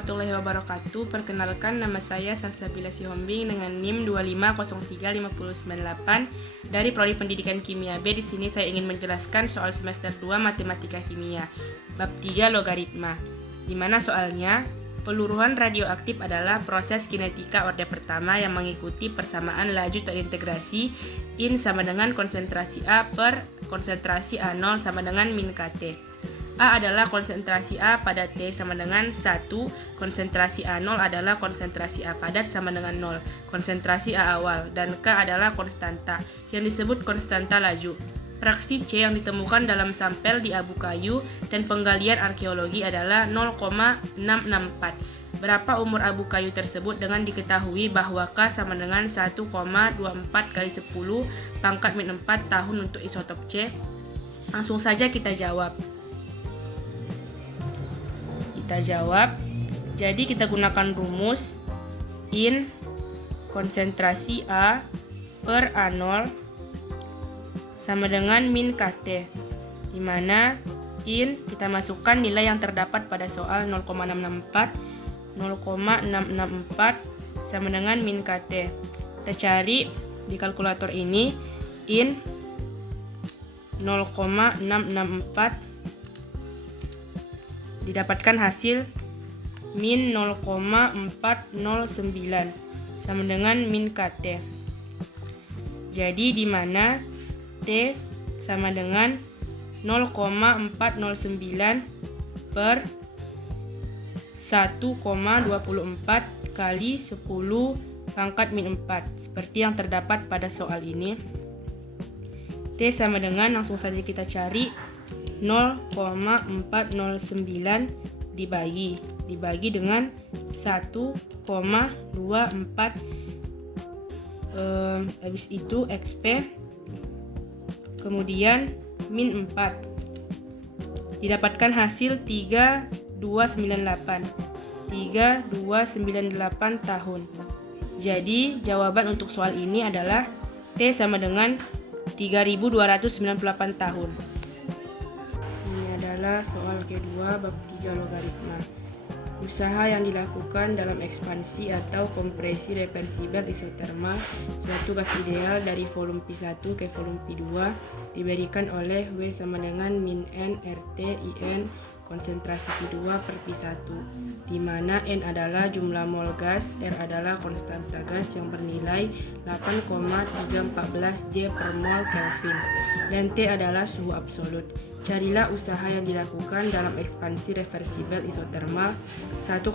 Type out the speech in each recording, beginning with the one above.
warahmatullahi wabarakatuh. Perkenalkan, nama saya Salsabila Sihombing dengan NIM 2503598 dari Prodi Pendidikan Kimia B. Di sini saya ingin menjelaskan soal semester 2 Matematika Kimia, bab 3 logaritma. Di mana soalnya, peluruhan radioaktif adalah proses kinetika orde pertama yang mengikuti persamaan laju terintegrasi in sama dengan konsentrasi A per konsentrasi A0 sama dengan min Kt. A adalah konsentrasi A pada T sama dengan 1, konsentrasi A0 adalah konsentrasi A padat sama dengan 0, konsentrasi A awal, dan K adalah konstanta, yang disebut konstanta laju. Fraksi C yang ditemukan dalam sampel di abu kayu dan penggalian arkeologi adalah 0,664. Berapa umur abu kayu tersebut dengan diketahui bahwa K sama dengan 1,24 kali 10 pangkat min 4 tahun untuk isotop C? Langsung saja kita jawab. Jadi kita gunakan rumus in konsentrasi A per A0 sama dengan min Kt, di mana in kita masukkan nilai yang terdapat pada soal 0,664 sama dengan min Kt. Kita cari di kalkulator ini in 0,664 didapatkan hasil min 0,409 sama dengan min Kt. Jadi di mana T sama dengan 0,409 per 1,24 kali 10 pangkat min 4 seperti yang terdapat pada soal ini. T sama dengan, langsung saja kita cari, 0,409 dibagi dengan 1,24, habis itu XP, kemudian min 4, didapatkan hasil 3298 tahun. Jadi jawaban untuk soal ini adalah T sama dengan 3298 tahun. Ini adalah soal kedua bab 3 logaritma. Usaha yang dilakukan dalam ekspansi atau kompresi reversibel isotermal suatu gas ideal dari volume P1 ke volume P2 diberikan oleh W sama dengan min N RT IN konsentrasi P2 per P1, di mana N adalah jumlah mol gas, R adalah konstanta gas yang bernilai 8,314 J per mol Kelvin, dan T adalah suhu absolut. Carilah usaha yang dilakukan dalam ekspansi reversibel isotermal 1,00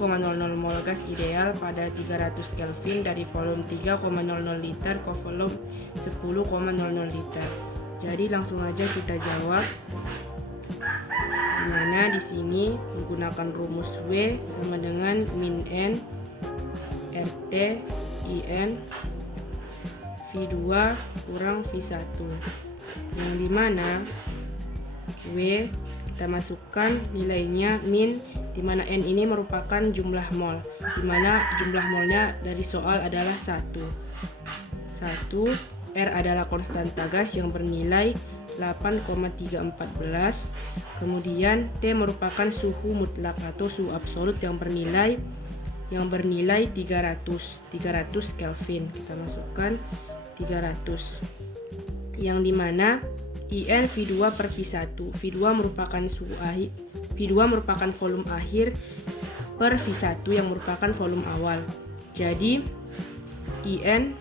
mol gas ideal pada 300 Kelvin dari volume 3,00 liter ke volume 10,00 liter. Jadi langsung aja kita jawab. Dimana di sini menggunakan rumus W sama dengan min N RT IN V2 kurang V1, yang dimana W kita masukkan nilainya min, dimana N ini merupakan jumlah mol, dimana jumlah molnya dari soal adalah 1. R adalah konstanta gas yang bernilai 8,314, kemudian T merupakan suhu mutlak atau suhu absolut yang bernilai 300 Kelvin. Kita masukkan 300, yang dimana IN V2 per V1. V2 merupakan suhu akhir, V2 merupakan volume akhir per V1 yang merupakan volume awal. Jadi IN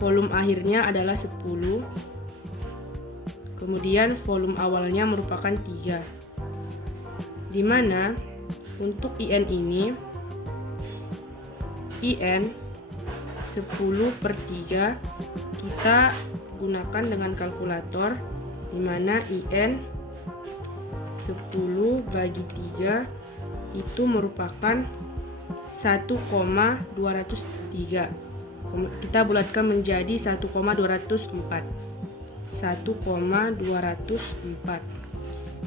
volume akhirnya adalah 10, kemudian volume awalnya merupakan 3, dimana untuk IN ini IN 10/3 kita gunakan dengan kalkulator, dimana IN 10 bagi 3 itu merupakan 1,203. Kita bulatkan menjadi 1,204.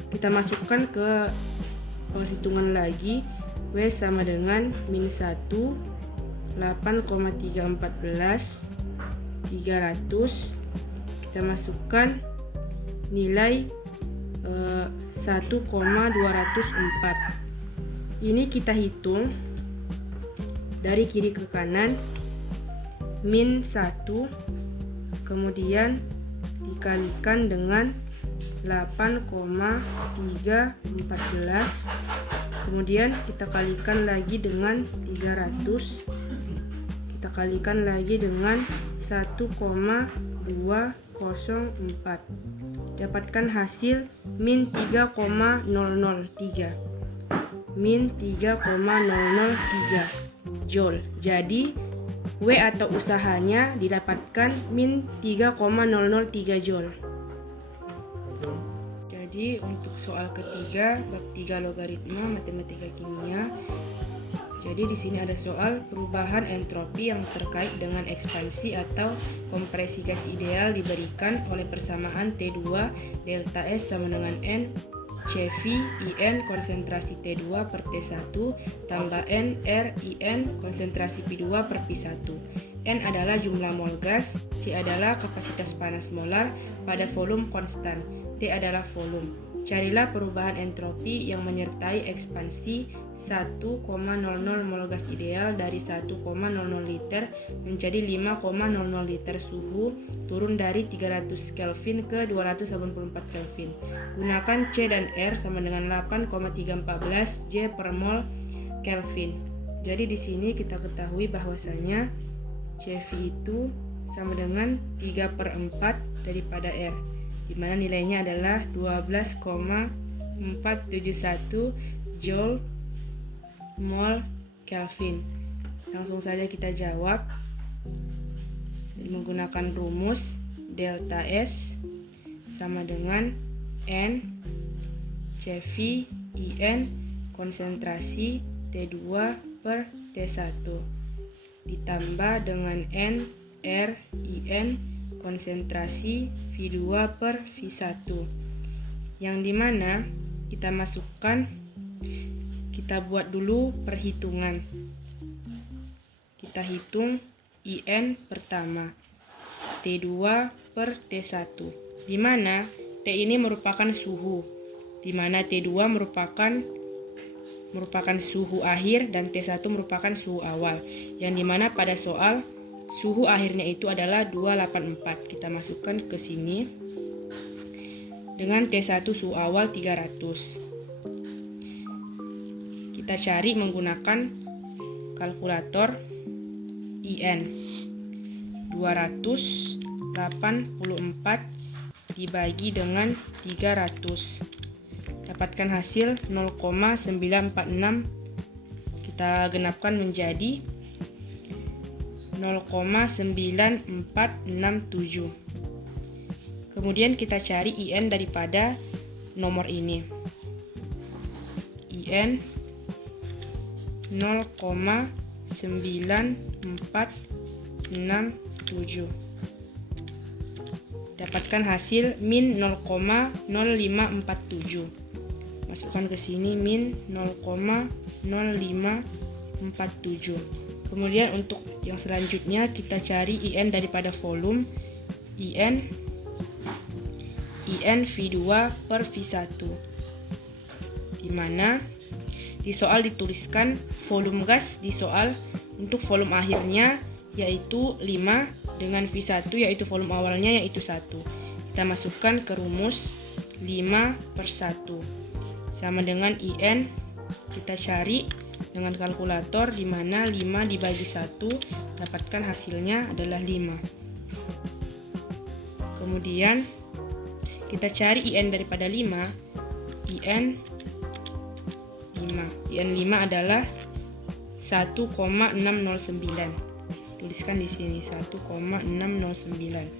Kita masukkan ke perhitungan lagi. W sama dengan min 1, 8,314, 300. Kita masukkan nilai 1,204. Ini kita hitung dari kiri ke kanan, min 1, kemudian dikalikan dengan 8,314, kemudian kita kalikan lagi dengan 300, kita kalikan lagi dengan 1,204, dapatkan hasil min 3,003, min 3,003 Joule. Jadi W atau usahanya didapatkan min 3,003 Joule. Jadi untuk soal ketiga, bab 3 logaritma matematika kimia. Jadi di sini ada soal perubahan entropi yang terkait dengan ekspansi atau kompresi gas ideal diberikan oleh persamaan T2 delta S sama dengan N CV IN konsentrasi T2 per T1 tambah N R IN konsentrasi P2 per P1. N adalah jumlah mol gas, C adalah kapasitas panas molar pada volume konstan, D adalah volume. Carilah perubahan entropi yang menyertai ekspansi 1,00 mol gas ideal dari 1,00 liter menjadi 5,00 liter suhu turun dari 300 Kelvin ke 284 Kelvin. Gunakan C dan R sama dengan 8,314 J per mol Kelvin. Jadi di sini kita ketahui bahwasanya CV itu sama dengan 3/4 daripada R, di mana nilainya adalah 12,471 Joule mol Kelvin. Langsung saja kita jawab menggunakan rumus delta S sama dengan N CV IN konsentrasi T2 per T1 ditambah dengan N R IN konsentrasi V2 per V1, yang dimana kita masukkan, kita buat dulu perhitungan. Kita hitung IN pertama T2 per T1, dimana T ini merupakan suhu, dimana T2 merupakan suhu akhir dan T1 merupakan suhu awal, yang dimana pada soal suhu akhirnya itu adalah 284. Kita masukkan ke sini dengan T1 suhu awal 300. Kita cari menggunakan kalkulator. IN 284 dibagi dengan 300, dapatkan hasil 0,946. Kita genapkan menjadi 0,9467. Kemudian kita cari IN daripada nomor ini. IN 0,9467. Dapatkan hasil min 0,0547. Masukkan ke sini min 0,0547. Kemudian untuk yang selanjutnya kita cari IN daripada volume. IN V2 per V1, di mana di soal dituliskan volume gas di soal untuk volume akhirnya yaitu 5 dengan V1 yaitu volume awalnya yaitu 1. Kita masukkan ke rumus 5/1 sama dengan IN, kita cari dengan kalkulator, di mana 5 dibagi 1 dapatkan hasilnya adalah 5. Kemudian kita cari IN daripada 5. IN 5 adalah 1,609. Tuliskan di sini 1,609.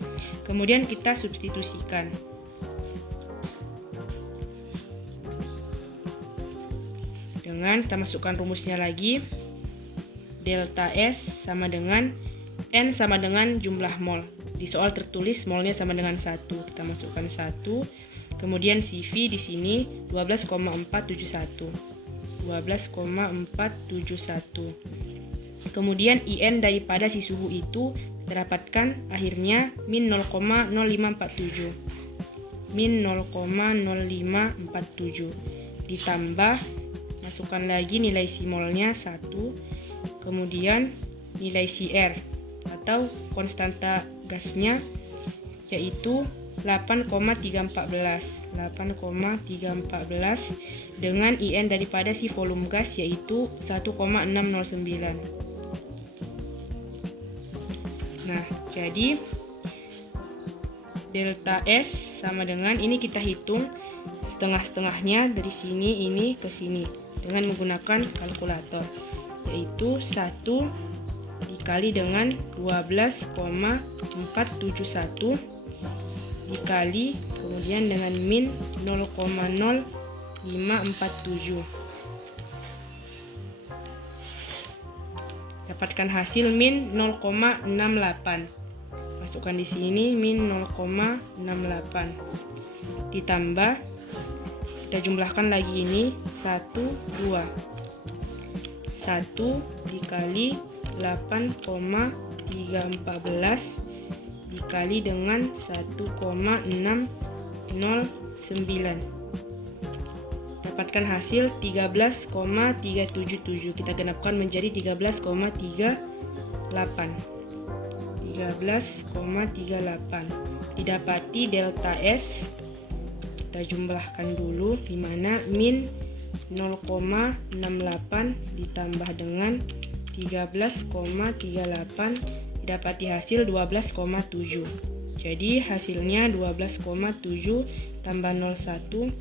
Kemudian kita substitusikan. Dengan kita masukkan rumusnya lagi. Delta S sama dengan N sama dengan jumlah mol. Di soal tertulis molnya sama dengan 1. Kita masukkan 1. Kemudian CV di sini 12,471. 12,471. Kemudian IN daripada si suhu itu terdapatkan akhirnya min 0,0547. Min 0,0547. Ditambah, masukkan lagi nilai si molnya 1. Kemudian nilai CR atau konstanta gasnya yaitu 8,314 dengan IN daripada si volume gas yaitu 1,609. Nah, jadi delta S sama dengan ini, kita hitung setengah-setengahnya dari sini ini ke sini dengan menggunakan kalkulator, yaitu 1 dikali dengan 12,471 dikali kemudian dengan min 0,0547. Dapatkan hasil min 0,68. Masukkan di sini min 0,68. Ditambah, kita jumlahkan lagi ini 1 dikali 8,314 dikali dengan 1,609. Dapatkan hasil 13,377. Kita genapkan menjadi 13,38. Didapati delta S. Kita jumlahkan dulu, di mana min 0,68 ditambah dengan 13,38 didapati hasil 12,7. Jadi hasilnya 12,7 tambah 01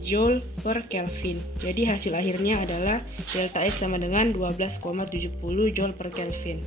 Joule per Kelvin. Jadi hasil akhirnya adalah delta S sama dengan 12,70 Joule per Kelvin.